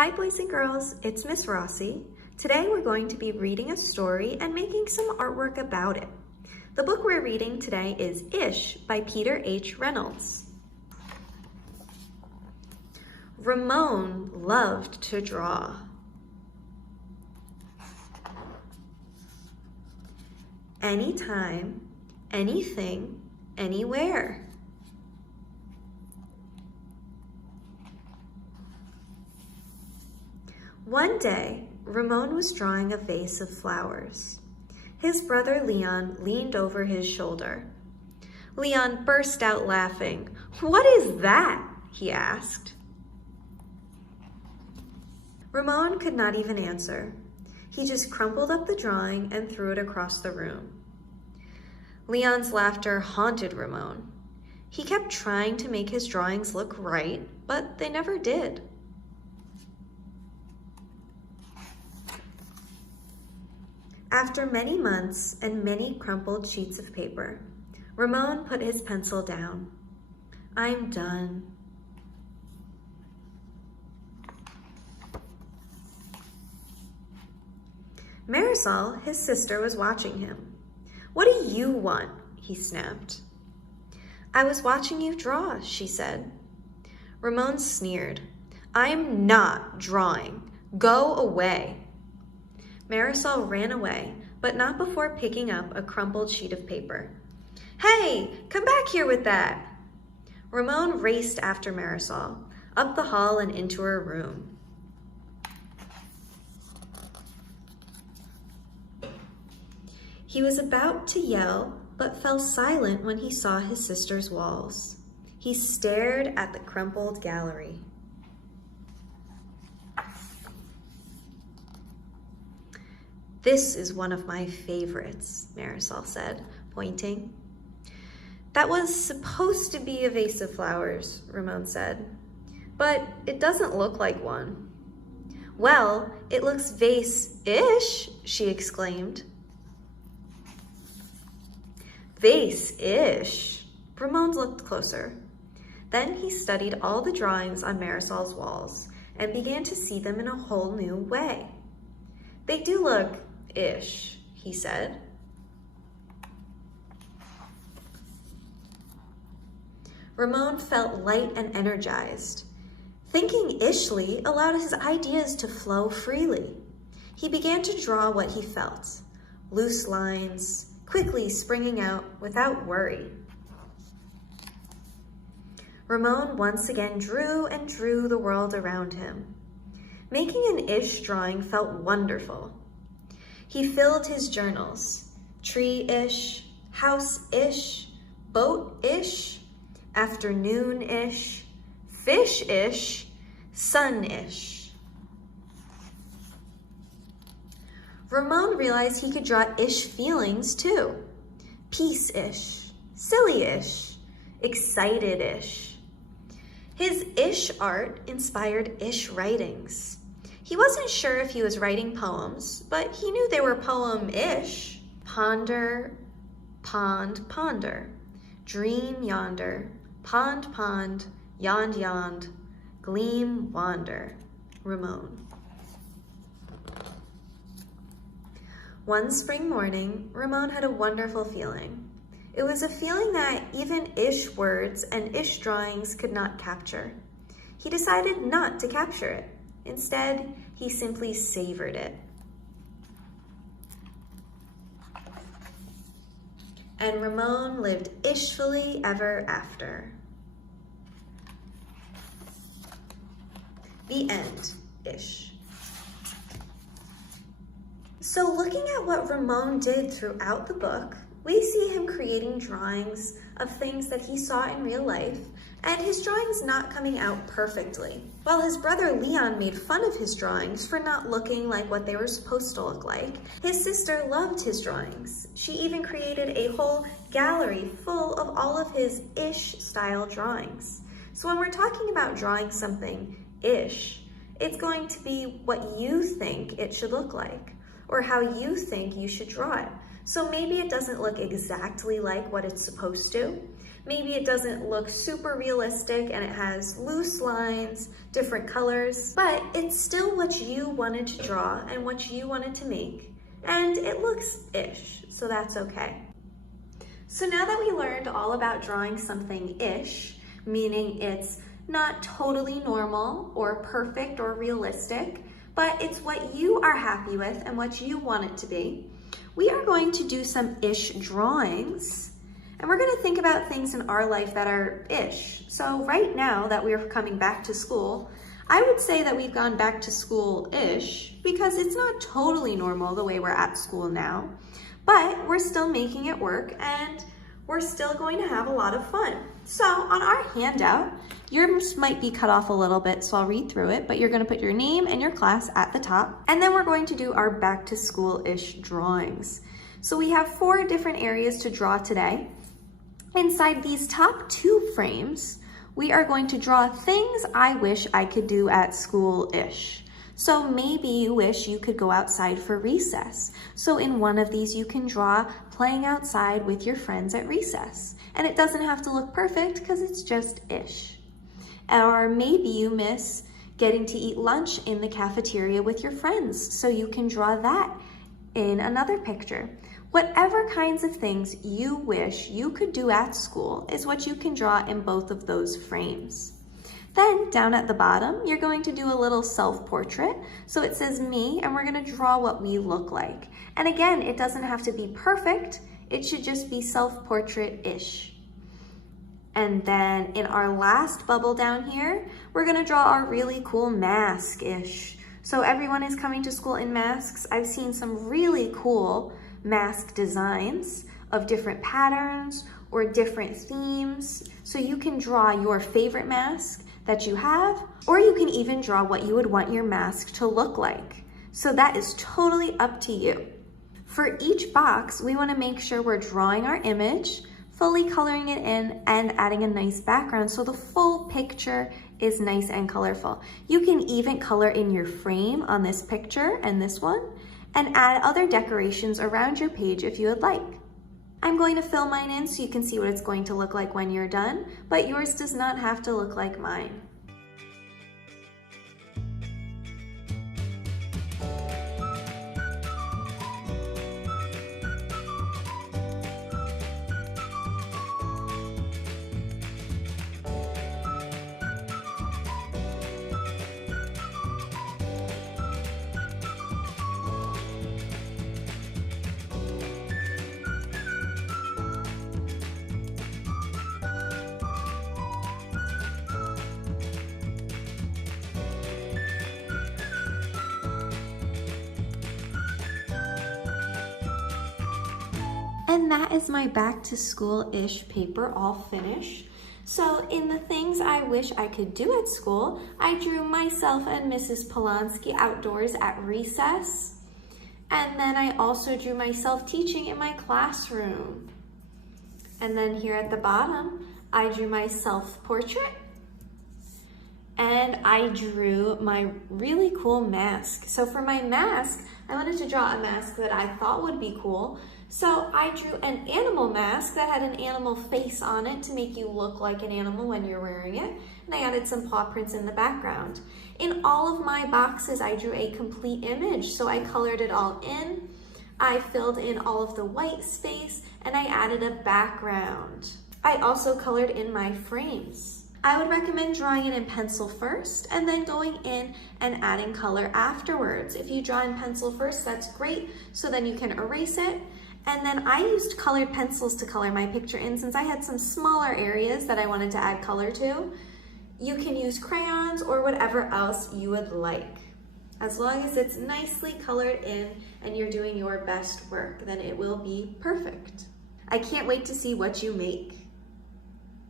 Hi boys and girls, it's Miss Rossi. Today we're going to be reading a story and making some artwork about it. The book we're reading today is Ish by Peter H. Reynolds. Ramon loved to draw. Anytime, anything, anywhere. One day, Ramon was drawing a vase of flowers. His brother Leon leaned over his shoulder. Leon burst out laughing. "What is that?" he asked. Ramon could not even answer. He just crumpled up the drawing and threw it across the room. Leon's laughter haunted Ramon. He kept trying to make his drawings look right, but they never did. After many months and many crumpled sheets of paper, Ramon put his pencil down. "I'm done." Marisol, his sister, was watching him. "What do you want?" he snapped. "I was watching you draw," she said. Ramon sneered. "I'm not drawing. Go away." Marisol ran away, but not before picking up a crumpled sheet of paper. "Hey, come back here with that!" Ramon raced after Marisol, up the hall and into her room. He was about to yell, but fell silent when he saw his sister's walls. He stared at the crumpled gallery. "This is one of my favorites," Marisol said, pointing. "That was supposed to be a vase of flowers," Ramon said, "but it doesn't look like one." "Well, it looks vase-ish," she exclaimed. "Vase-ish." Ramon looked closer. Then he studied all the drawings on Marisol's walls and began to see them in a whole new way. "They do look ish," he said. Ramon felt light and energized. Thinking ishly allowed his ideas to flow freely. He began to draw what he felt, loose lines, quickly springing out without worry. Ramon once again drew and drew the world around him. Making an ish drawing felt wonderful. He filled his journals, tree-ish, house-ish, boat-ish, afternoon-ish, fish-ish, sun-ish. Ramon realized he could draw ish feelings too. Peace-ish, silly-ish, excited-ish. His ish art inspired ish writings. He wasn't sure if he was writing poems, but he knew they were poem-ish. Ponder, pond, ponder. Dream yonder. Pond, pond. Yond, yond. Gleam, wander. Ramon. One spring morning, Ramon had a wonderful feeling. It was a feeling that even ish words and ish drawings could not capture. He decided not to capture it. Instead, he simply savored it. And Ramon lived ishfully ever after. The end. Ish. So looking at what Ramon did throughout the book, we see him creating drawings of things that he saw in real life, and his drawings not coming out perfectly. While his brother Leon made fun of his drawings for not looking like what they were supposed to look like, his sister loved his drawings. She even created a whole gallery full of all of his ish style drawings. So when we're talking about drawing something ish, it's going to be what you think it should look like, or how you think you should draw it. So maybe it doesn't look exactly like what it's supposed to. Maybe it doesn't look super realistic and it has loose lines, different colors, but it's still what you wanted to draw and what you wanted to make, and it looks ish, so that's okay. So now that we learned all about drawing something ish, meaning it's not totally normal or perfect or realistic, but it's what you are happy with and what you want it to be, we are going to do some ish drawings, and we're going to think about things in our life that are ish. So right now that we're coming back to school, I would say that we've gone back to school-ish because it's not totally normal the way we're at school now, but we're still making it work and we're still going to have a lot of fun. So on our handout, yours might be cut off a little bit, so I'll read through it, but you're going to put your name and your class at the top, and then we're going to do our back to school-ish drawings. So we have 4 different areas to draw today. Inside these top 2 frames, we are going to draw things I wish I could do at school-ish. So maybe you wish you could go outside for recess. So in one of these you can draw playing outside with your friends at recess. And it doesn't have to look perfect because it's just ish. Or maybe you miss getting to eat lunch in the cafeteria with your friends. So you can draw that in another picture. Whatever kinds of things you wish you could do at school is what you can draw in both of those frames. Then down at the bottom, you're going to do a little self-portrait. So it says me, and we're going to draw what we look like. And again, it doesn't have to be perfect. It should just be self-portrait-ish. And then in our last bubble down here, we're going to draw our really cool mask-ish. So everyone is coming to school in masks. I've seen some really cool mask designs of different patterns or different themes. So you can draw your favorite mask that you have, or you can even draw what you would want your mask to look like. So that is totally up to you. For each box, we want to make sure we're drawing our image, fully coloring it in, and adding a nice background so the full picture is nice and colorful. You can even color in your frame on this picture and this one, and add other decorations around your page if you would like. I'm going to fill mine in so you can see what it's going to look like when you're done, but yours does not have to look like mine. And that is my back to school-ish paper all finished. So in the things I wish I could do at school, I drew myself and Mrs. Polanski outdoors at recess. And then I also drew myself teaching in my classroom. And then here at the bottom, I drew my self-portrait. And I drew my really cool mask. So for my mask, I wanted to draw a mask that I thought would be cool. So I drew an animal mask that had an animal face on it to make you look like an animal when you're wearing it. And I added some paw prints in the background. In all of my boxes, I drew a complete image. So I colored it all in. I filled in all of the white space and I added a background. I also colored in my frames. I would recommend drawing it in pencil first and then going in and adding color afterwards. If you draw in pencil first, that's great, so then you can erase it. And then I used colored pencils to color my picture in since I had some smaller areas that I wanted to add color to. You can use crayons or whatever else you would like. As long as it's nicely colored in and you're doing your best work, then it will be perfect. I can't wait to see what you make.